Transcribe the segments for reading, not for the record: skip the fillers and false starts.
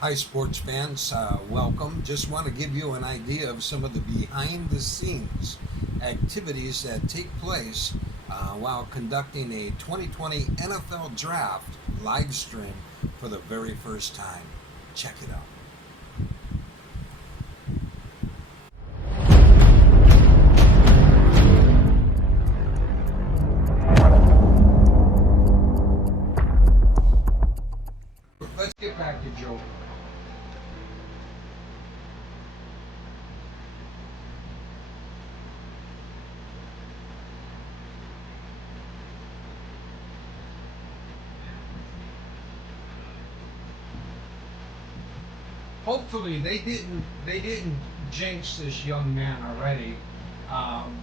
Hi, sports fans. Welcome. Just want to give you an idea of some of the behind the scenes activities that take place while conducting a 2020 NFL Draft live stream for the very first time. Check it out. Let's get back to Joe. Hopefully, they didn't jinx this young man already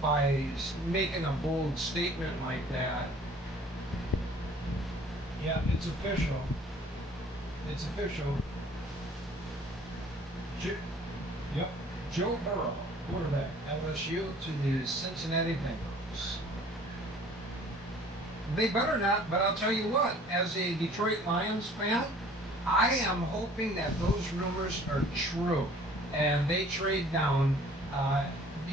by making a bold statement like that. Yeah, it's official. It's official. Jo- yep. Joe Burrow, quarterback, LSU to the Cincinnati Bengals. They better not, but I'll tell you what, as a Detroit Lions fan, I am hoping that those rumors are true and they trade down. Uh,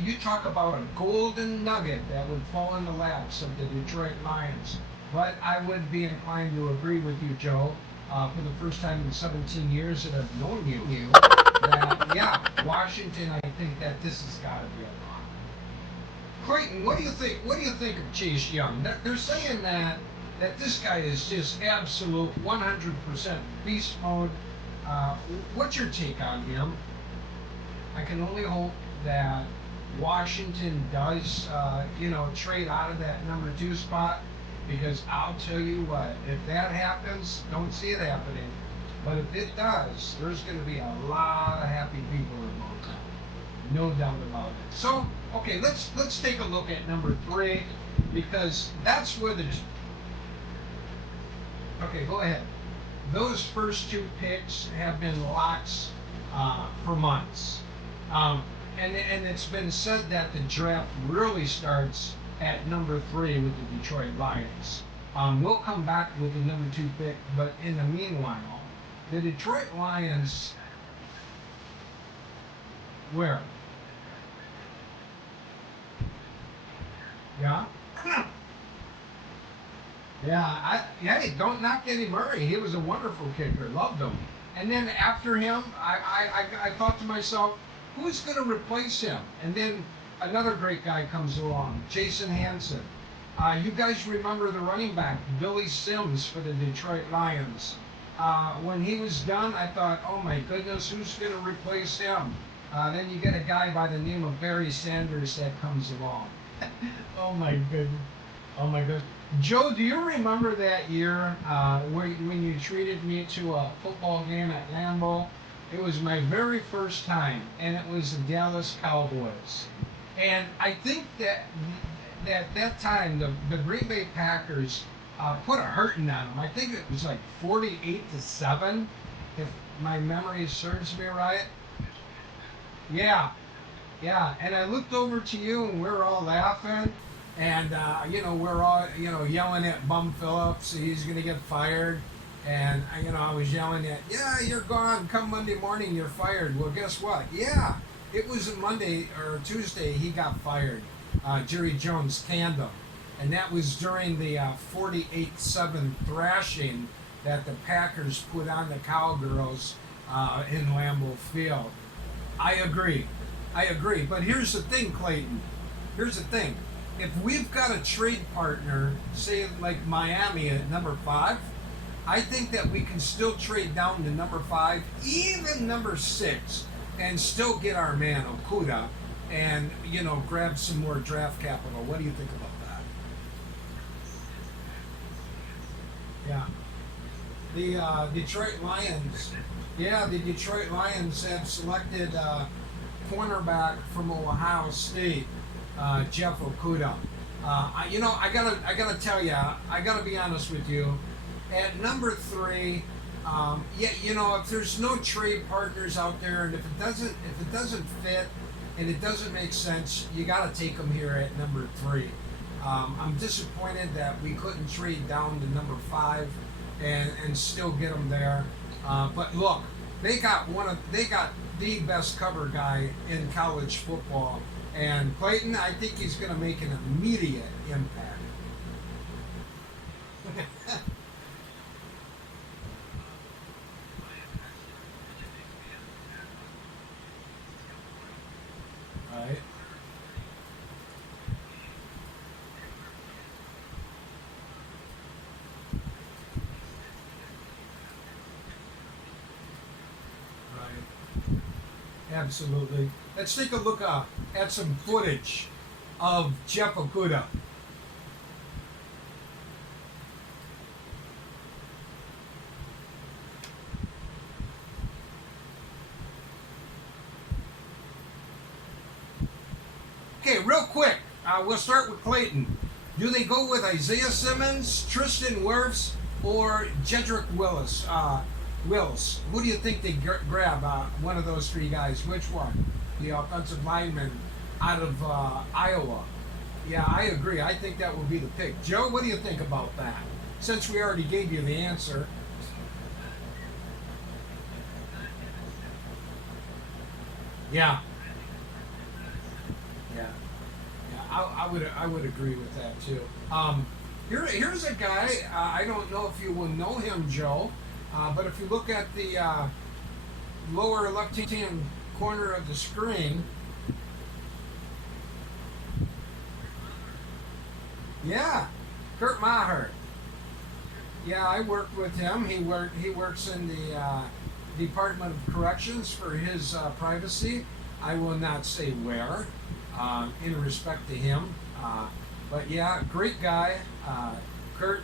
you talk about a golden nugget that would fall in the laps of the Detroit Lions. But I would be inclined to agree with you, Joe, for the first time in 17 years that I've known you, that, yeah, Washington, I think that this has got to be a lock. Clayton, what do you think? What do you think of Chase Young? They're saying that this guy is just absolute 100% beast mode. What's your take on him? I can only hope that Washington does, trade out of that number two spot because I'll tell you what, if that happens, don't see it happening, but if it does, there's going to be a lot of happy people in Motown. No doubt about it. So, okay, let's take a look at number three because that's where the. Okay, go ahead. Those first two picks have been locks for months, um, and it's been said that the draft really starts at number three with the Detroit Lions. We'll come back with the number two pick, but in the meanwhile, the Detroit Lions, where? Yeah. Hey, don't knock Eddie Murray. He was a wonderful kicker. Loved him. And then after him, I thought to myself, who's going to replace him? And then another great guy comes along, Jason Hanson. You guys remember the running back, Billy Sims for the Detroit Lions. When he was done, I thought, oh my goodness, who's going to replace him? Then you get a guy by the name of Barry Sanders that comes along. Oh my goodness. Oh my goodness. Joe, do you remember that year when you treated me to a football game at Lambeau? It was my very first time, and it was the Dallas Cowboys. And I think that time the Green Bay Packers put a hurting on them. I think it was like 48-7, if my memory serves me right. Yeah, yeah, and I looked over to you, and we were all laughing, and we're all yelling at Bum Phillips. He's gonna get fired, and I was yelling at, yeah, you're gone. Come Monday morning, you're fired. Well, guess what? Yeah, it was Monday or Tuesday he got fired. Jerry Jones canned him, and that was during the 48-7 thrashing that the Packers put on the Cowgirls in Lambeau Field. I agree. I agree. But here's the thing, Clayton. Here's the thing. If we've got a trade partner, say like Miami at number five, I think that we can still trade down to number five, even number six, and still get our man Okuda and grab some more draft capital. What do you think about that? Yeah. The Detroit Lions. Yeah, the Detroit Lions have selected cornerback from Ohio State, Jeff Okuda. I gotta tell you, I gotta be honest with you. At number three, yeah, if there's no trade partners out there, and if it doesn't fit, and it doesn't make sense, you gotta take them here at number three. I'm disappointed that we couldn't trade down to number five and still get them there. But look, they got the best cover guy in college football, and Clayton, I think he's going to make an immediate impact. Right. Right. Absolutely. Let's take a look at some footage of Jeff Okuda. Okay, real quick, we'll start with Clayton. Do they go with Isaiah Simmons, Tristan Wirfs, or Jedrick Willis? Wills. Who do you think they grab? One of those three guys. Which one? The offensive lineman out of Iowa. Yeah, I agree. I think that would be the pick. Joe, what do you think about that? Since we already gave you the answer. Yeah. Yeah. Yeah. I would agree with that too. Here's a guy. I don't know if you will know him, Joe. But if you look at the lower left-hand corner of the screen, yeah, Kurt Maher. Yeah, I worked with him. He works in the Department of Corrections for his privacy. I will not say where, in respect to him. But yeah, great guy. Kurt.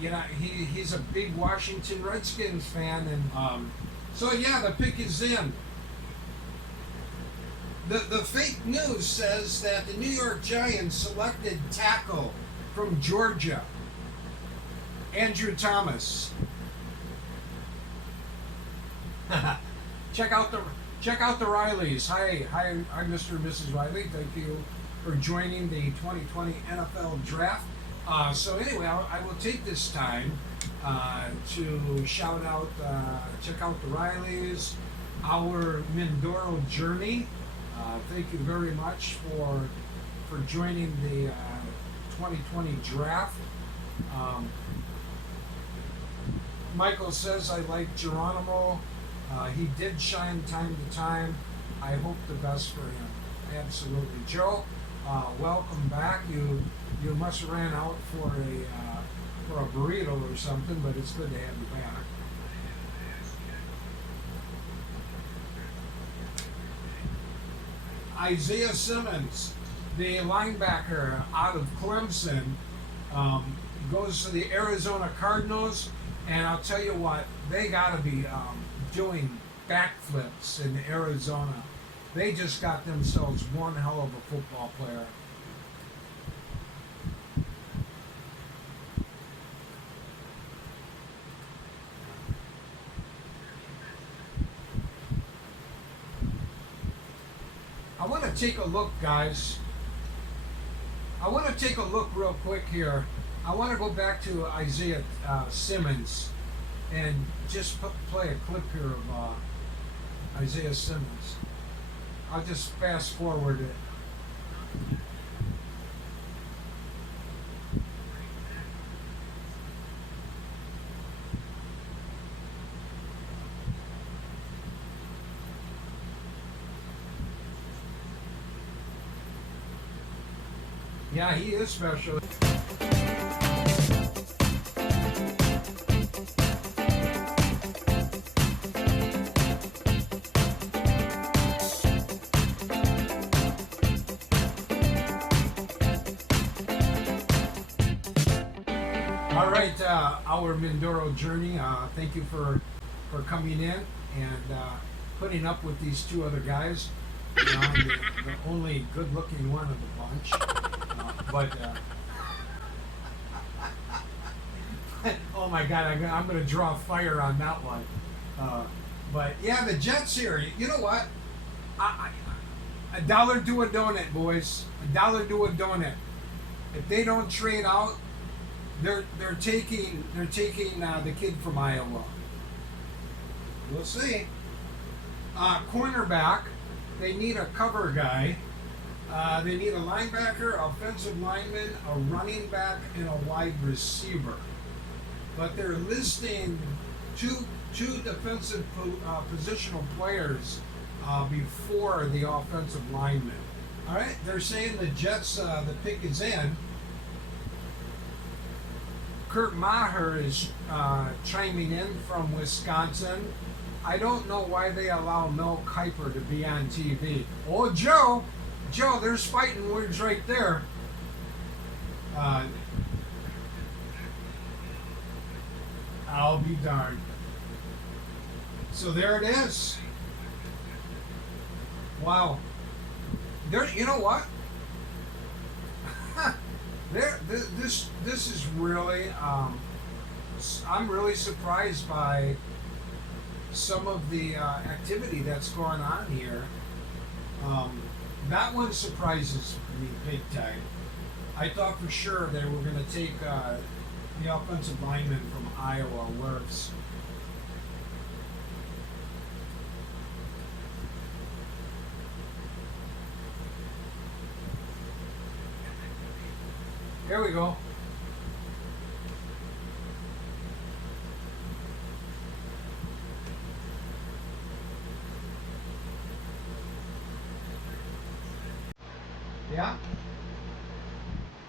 You know, he's a big Washington Redskins fan, and so yeah, the pick is in. The fake news says that the New York Giants selected tackle from Georgia, Andrew Thomas. check out the Rileys. Hi, Mr. and Mrs. Riley. Thank you for joining the 2020 NFL Draft. So anyway, I will take this time to shout out, check out the Rileys, our Mindoro journey. Thank you very much for joining the 2020 draft. Michael says, I like Geronimo. He did shine time to time. I hope the best for him. Absolutely. Joe, welcome back. You must have ran out for a burrito or something, but it's good to have you back. Isaiah Simmons, the linebacker out of Clemson, goes to the Arizona Cardinals, and I'll tell you what, they got to be doing backflips in Arizona. They just got themselves one hell of a football player. I want to take a look, guys. I want to take a look real quick here. I want to go back to Isaiah Simmons and just play a clip here of Isaiah Simmons. I'll just fast forward it. Yeah, he is special. All right, our Mindoro journey. Thank you for coming in and putting up with these two other guys. You know, I'm the only good-looking one of the bunch. But oh my God, I'm going to draw fire on that one. But yeah, the Jets here. You know what? A dollar to a donut, boys. A dollar to a donut. If they don't trade out, they're taking the kid from Iowa. We'll see. Cornerback, they need a cover guy. They need a linebacker, offensive lineman, a running back, and a wide receiver. But they're listing two defensive positional players before the offensive lineman. All right, they're saying the Jets, the pick is in. Kurt Maher is chiming in from Wisconsin. I don't know why they allow Mel Kiper to be on TV. Oh, Joe, there's fighting words right there. I'll be darned. So there it is. Wow. There, you know what? This is really. I'm really surprised by some of the activity that's going on here. That one surprises me big time. I thought for sure they were going to take the offensive lineman from Iowa, Wirfs. Here we go. Yeah.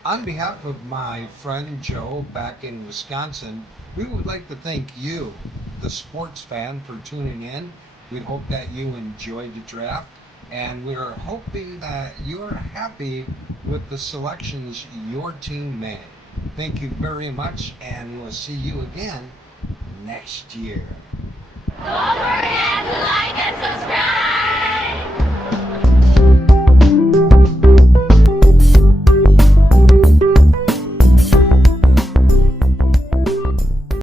On behalf of my friend Joe back in Wisconsin, we would like to thank you, the sports fan, for tuning in. We hope that you enjoyed the draft, and we're hoping that you're happy with the selections your team made. Thank you very much, and we'll see you again next year.